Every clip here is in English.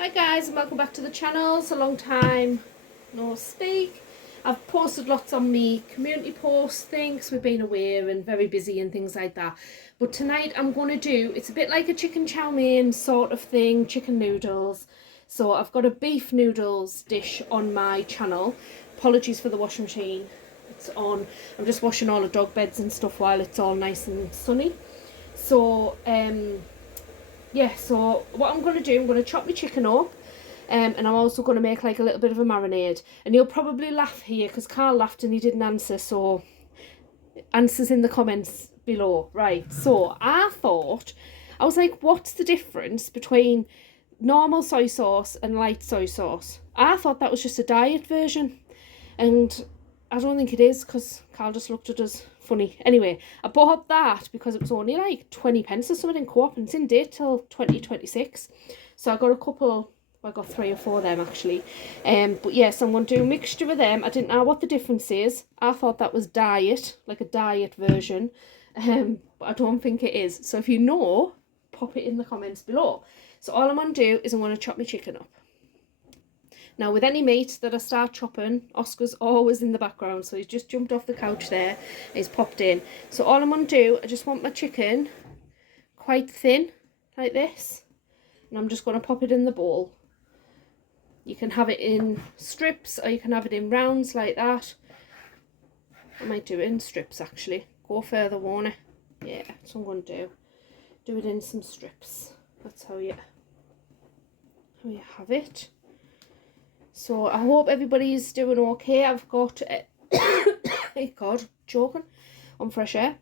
Hi guys, and welcome back to the channel. It's a long time no speak. I've posted lots on me community post things. We've been away and very busy and things like that. But tonight I'm going to do, it's a bit like a chicken chow mein sort of thing, chicken noodles. So I've got a beef noodles dish on my channel. Apologies for the washing machine. It's on. I'm just washing all the dog beds and stuff while it's all nice and sunny. So yeah, so what I'm going to do, I'm going to chop my chicken up, and I'm also going to make like a little bit of a marinade. And you'll probably laugh here because Carl laughed and he didn't answer, so answers in the comments below. Right, so I was like, what's the difference between normal soy sauce and light soy sauce? I thought that was just a diet version, and I don't think it is because Carl just looked at us funny. Anyway, I bought that because it was only like 20 pence or something in Co-op, and it's in date till 2026. So I got a couple, I got 3 or 4 of them actually. But yes, I'm going to do a mixture of them. I didn't know what the difference is. I thought that was diet, like a diet version. But I don't think it is. So if you know, pop it in the comments below. So all I'm going to do is I'm going to chop my chicken up. Now, with any meat that I start chopping, Oscar's always in the background, so he's just jumped off the couch there, he's popped in. So all I'm going to do, I just want my chicken quite thin, like this, and I'm just going to pop it in the bowl. You can have it in strips, or you can have it in rounds like that. I might do it in strips, actually. Go further, won't it? Yeah, that's what I'm going to do. Do it in some strips. That's how you have it. So I hope everybody's doing okay. I've got, hey God, choking on fresh air.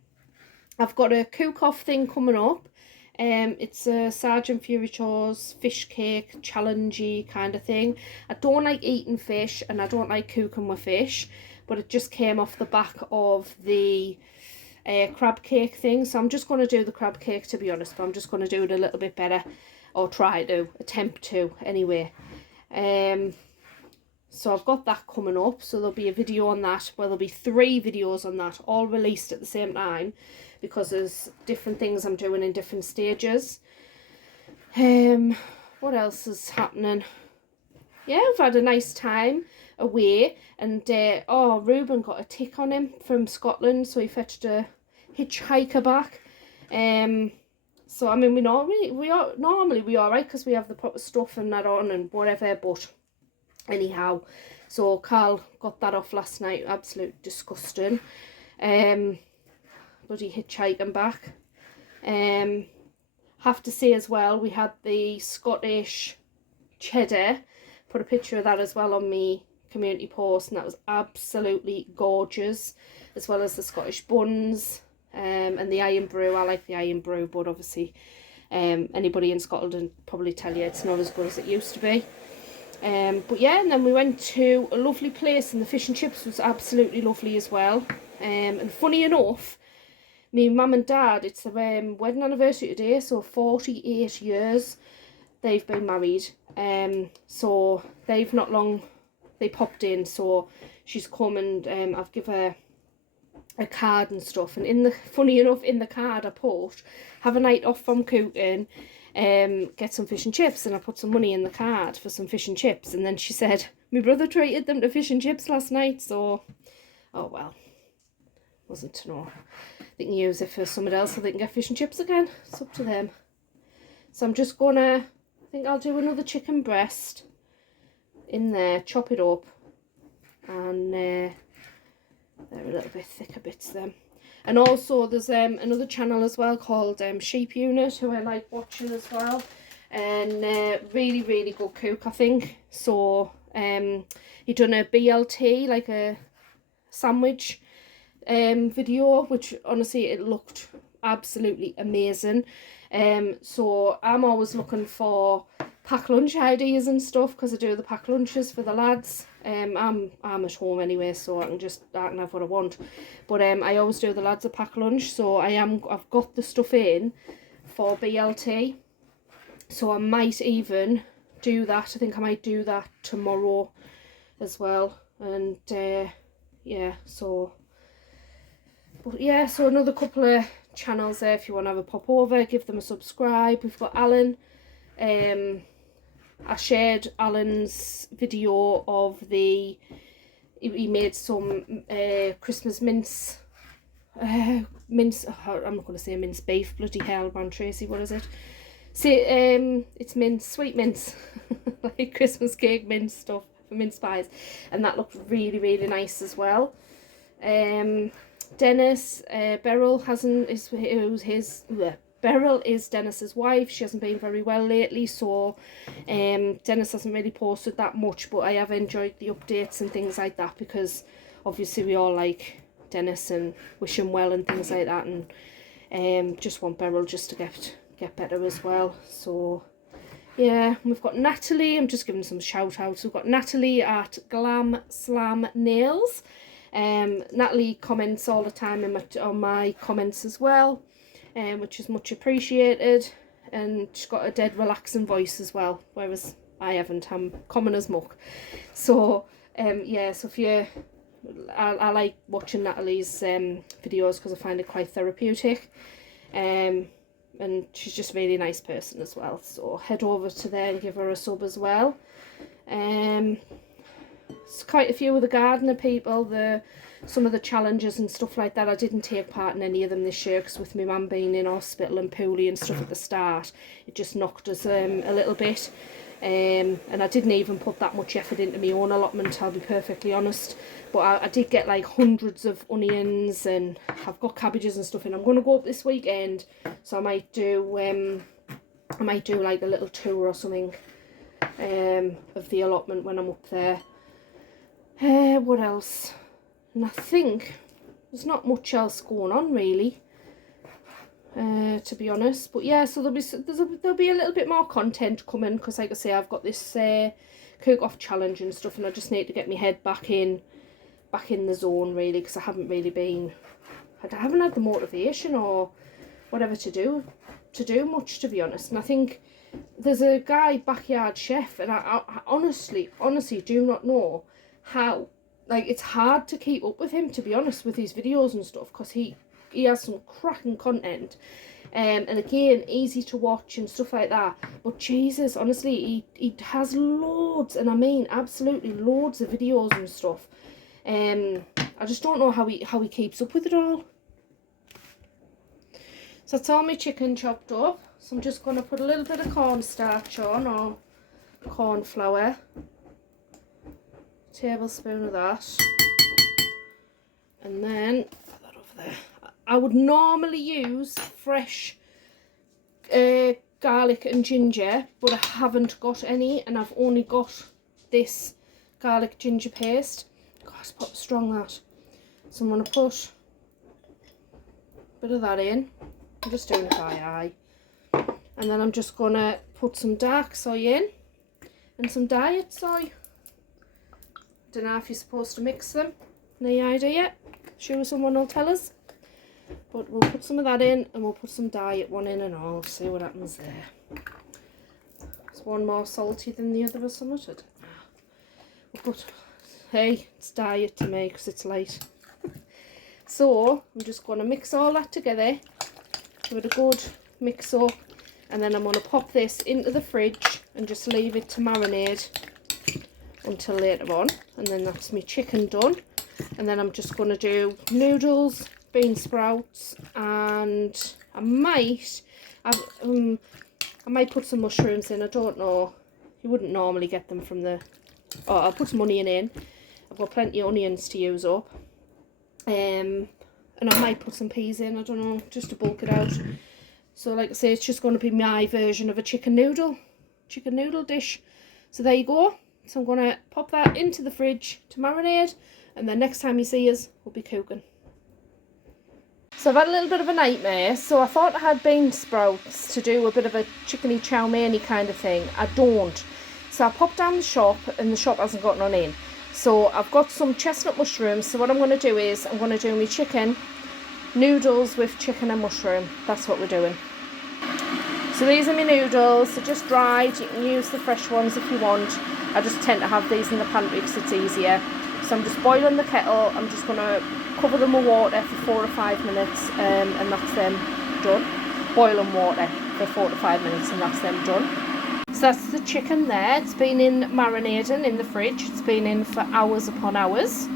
I've got a cook-off thing coming up. It's a Sergeant Fury Chores fish cake challengey kind of thing. I don't like eating fish and I don't like cooking with fish, but it just came off the back of the crab cake thing. So I'm just going to do the crab cake, to be honest, but I'm just going to do it a little bit better, or try to, attempt to anyway. So I've got that coming up, so there'll be a video on that. Well, there'll be 3 videos on that, all released at the same time, because there's different things I'm doing in different stages. What else is happening? Yeah, I've had a nice time away, and oh, Ruben got a tick on him from Scotland, so he fetched a hitchhiker back. So I mean, we are normally all right because we have the proper stuff and that on and whatever, but anyhow, so Carl got that off last night. Absolute disgusting. Bloody hitchhiking back. Have to say as well, we had the Scottish cheddar. Put a picture of that as well on me community post, and that was absolutely gorgeous, as well as the Scottish buns, and the iron brew. I like the iron brew, but obviously anybody in Scotland will probably tell you it's not as good as it used to be. But yeah, and then we went to a lovely place, and the fish and chips was absolutely lovely as well. And funny enough, me mum and dad, it's their wedding anniversary today, so 48 years they've been married. So they've not long, they popped in, so she's come, and I've given her a card and stuff, and funny enough, in the card I put, have a night off from cooking, get some fish and chips, and I put some money in the card for some fish and chips. And then she said my brother treated them to fish and chips last night, so oh well, wasn't to know. They can use it for something else so they can get fish and chips again. It's up to them. So I'm just gonna, I think I'll do another chicken breast in there, chop it up, and they're a little bit thicker bits then. And also there's another channel as well called Sheep Unit, who I like watching as well, and really good cook, I think. So he done a BLT, like a sandwich video, which honestly it looked absolutely amazing. So I'm always looking for pack lunch ideas and stuff, because I do the pack lunches for the lads. I'm at home anyway, so I can have what I want, but I always do the lads a pack lunch, so I've got the stuff in for BLT, so I might even do that. I think I might do that tomorrow as well. And yeah, so, but yeah, so another couple of channels there if you want to have a pop over, give them a subscribe. We've got Alan, I shared Alan's video of he made some Christmas mince, I'm not going to say mince beef, bloody hell, man, Tracy, what is it? See, it's mince, sweet mince, like Christmas cake mince stuff for mince pies, and that looked really, really nice as well. Dennis, Beryl Beryl is Dennis's wife. She hasn't been very well lately, so Dennis hasn't really posted that much, but I have enjoyed the updates and things like that, because obviously we all like Dennis and wish him well and things like that, and just want Beryl just to get better as well. So yeah, we've got Natalie. I'm just giving some shout outs. We've got Natalie at Glam Slam Nails. Natalie comments all the time on my comments as well, which is much appreciated, and she's got a dead relaxing voice as well, whereas I haven't. I'm common as muck. So yeah, so if you I like watching Natalie's videos because I find it quite therapeutic, and she's just a really nice person as well, so head over to there and give her a sub as well. It's quite a few of the gardener people, some of the challenges and stuff like that. I didn't take part in any of them this year because with my mum being in hospital and poorly and stuff at the start, it just knocked us a little bit. And I didn't even put that much effort into my own allotment, I'll be perfectly honest. But I did get like hundreds of onions, and I've got cabbages and stuff, and I'm going to go up this weekend, so I might do like a little tour or something of the allotment when I'm up there. What else? And I think there's not much else going on really, to be honest. But yeah, so there'll be a little bit more content coming, because like I say, I've got this cook-off challenge and stuff, and I just need to get my head back in the zone really, because I haven't had the motivation or whatever to do much, to be honest. And I think there's a guy, Backyard Chef, and I honestly do not know how. Like, it's hard to keep up with him, to be honest, with his videos and stuff, because he has some cracking content, and again, easy to watch and stuff like that. But Jesus, honestly, he has loads, and I mean absolutely loads of videos and stuff. I just don't know how he keeps up with it all. So that's all my chicken chopped up. So I'm just going to put a little bit of cornstarch on, or corn flour. Tablespoon of that, and then put that over there. I would normally use fresh garlic and ginger, but I haven't got any, and I've only got this garlic ginger paste. God, it's put strong that. So I'm going to put a bit of that in. I'm just doing it by eye, and then I'm just going to put some dark soy in and some diet soy. Don't know if you're supposed to mix them. Any idea? Sure someone will tell us. But we'll put some of that in, and we'll put some diet one in, and I'll see what happens there. Is one more salty than the other or something? But hey, it's diet to me because it's light. So I'm just going to mix all that together, give it a good mix up, and then I'm going to pop this into the fridge and just leave it to marinate until later on. And then that's my chicken done, and then I'm just going to do noodles, bean sprouts, and I might put some mushrooms in. I don't know, you wouldn't normally get them from the... Oh, I'll put some onion in. I've got plenty of onions to use up, and I might put some peas in, I don't know, just to bulk it out. So like I say, it's just going to be my version of a chicken noodle dish. So there you go. So I'm going to pop that into the fridge to marinate, and then next time you see us, we'll be cooking. So I've had a little bit of a nightmare, so I thought I had bean sprouts to do a bit of a chickeny chow mein kind of thing. I don't. So I popped down the shop, and the shop hasn't got none in. So I've got some chestnut mushrooms, so what I'm going to do is I'm going to do my chicken noodles with chicken and mushroom. That's what we're doing. So these are my noodles. They're just dried. You can use the fresh ones if you want. I just tend to have these in the pantry because it's easier. So I'm just boiling the kettle. I'm just going to cover them with water for 4 or 5 minutes, and that's them done. Boiling water for 4 to 5 minutes, and that's them done. So that's the chicken there. It's been in marinating in the fridge. It's been in for hours upon hours.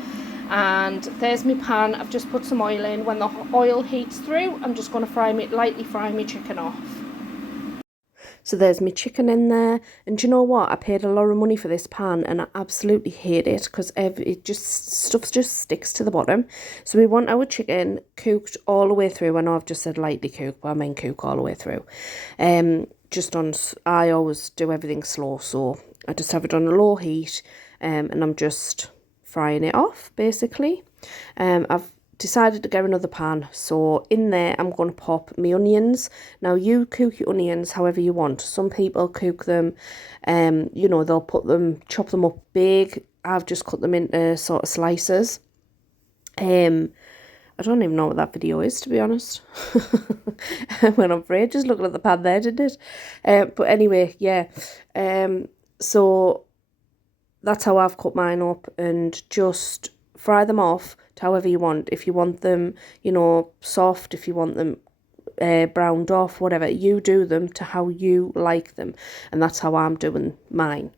And there's my pan. I've just put some oil in. When the oil heats through, I'm just going to lightly fry my chicken off. So there's my chicken in there, and do you know what? I paid a lot of money for this pan, and I absolutely hate it because stuff just sticks to the bottom. So we want our chicken cooked all the way through. I know I've just said lightly cooked, but I mean cook all the way through. I always do everything slow, so I just have it on a low heat, and I'm just frying it off basically. I've decided to get another pan, so in there I'm going to pop my onions. Now you cook your onions however you want. Some people cook them, you know, they'll chop them up big. I've just cut them into sort of slices. I don't even know what that video is, to be honest. Went on for ages looking at the pan there, didn't it? But anyway, yeah. So that's how I've cut mine up, and just fry them off to however you want. If you want them, you know, soft, if you want them browned off, whatever, you do them to how you like them. And that's how I'm doing mine.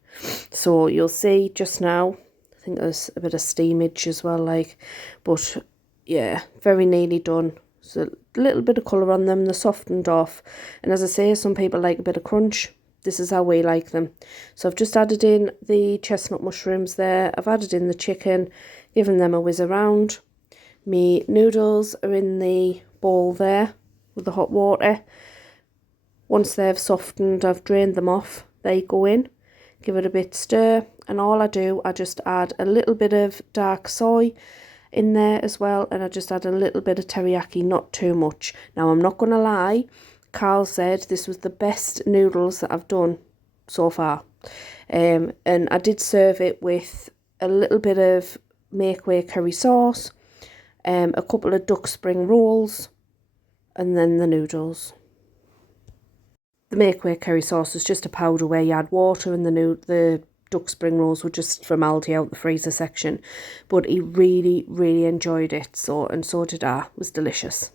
So you'll see just now, I think there's a bit of steamage as well, like, but yeah, very nearly done. So a little bit of colour on them, they're softened off. And as I say, some people like a bit of crunch. This is how we like them. So I've just added in the chestnut mushrooms there. I've added in the chicken, given them a whiz around. Me noodles are in the bowl there with the hot water. Once they've softened, I've drained them off. They go in, give it a bit stir. And all I do, I just add a little bit of dark soy in there as well. And I just add a little bit of teriyaki, not too much. Now, I'm not going to lie. Carl said this was the best noodles that I've done so far. And I did serve it with a little bit of Fakeaway curry sauce, a couple of duck spring rolls, and then the noodles. The Fakeaway curry sauce is just a powder where you add water, and the duck spring rolls were just from Aldi out the freezer section. But he really, really enjoyed it, and so did I. It was delicious.